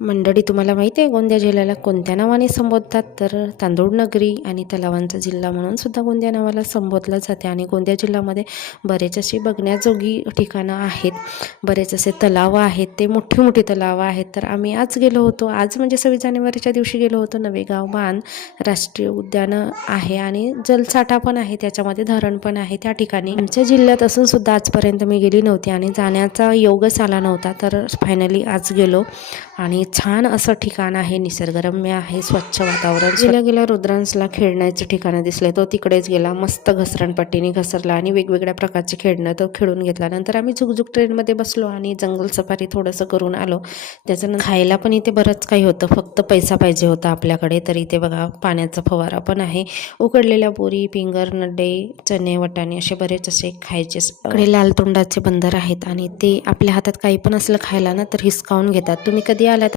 मंडळी, तुम्हाला माहिती आहे गोंदिया जिल्ह्याला कोणत्या नावाने संबोधतात? तर तांदूळ नगरी आणि तलावांचा जिल्हा म्हणून सुद्धा गोंदिया नावाला संबोधलं जाते. आणि गोंदिया जिल्ह्यामध्ये बरेच अशी बघण्याजोगी ठिकाणं आहेत, बरेच असे तलाव आहेत, ते मोठी मोठी तलावं आहेत. तर आम्ही आज गेलो होतो, आज म्हणजे 26 जानेवारीच्या दिवशी गेलो होतो. नवेगाव बांध राष्ट्रीय उद्यान आहे आणि जलसाठा पण आहे, त्याच्यामध्ये धरण पण आहे त्या ठिकाणी. आमच्या जिल्ह्यात असून सुद्धा आजपर्यंत मी गेली नव्हती आणि जाण्याचा योगच आला नव्हता. तर फायनली आज गेलो आणि छान असं ठिकाण आहे, निसर्गरम्य आहे, स्वच्छ वातावरण. गेल्या गेल्या रुद्रांसला खेळण्याचे ठिकाणं दिसले, तो तिकडेच गेला. मस्त घसरणपट्टीने घसरला आणि वेगवेगळ्या प्रकारचे खेळणं तो खेळून घेतला. नंतर आम्ही झुकझुक ट्रेनमध्ये बसलो आणि जंगल सफारी थोडंसं करून आलो. त्याच्यानंतर खायला पण इथे बरंच काही होतं, फक्त पैसा पाहिजे होता आपल्याकडे. तर इथे बघा पाण्याचा फवारा पण आहे, उकडलेल्या पोरी, पिंगर, नड्डे, चणे, वटाणे असे बरेच असे खायचे. इकडे लाल तोंडाचे बंदर आहेत आणि ते आपल्या हातात काही पण असलं खायला ना तर हिसकावून घेतात. तुम्ही कधी आलात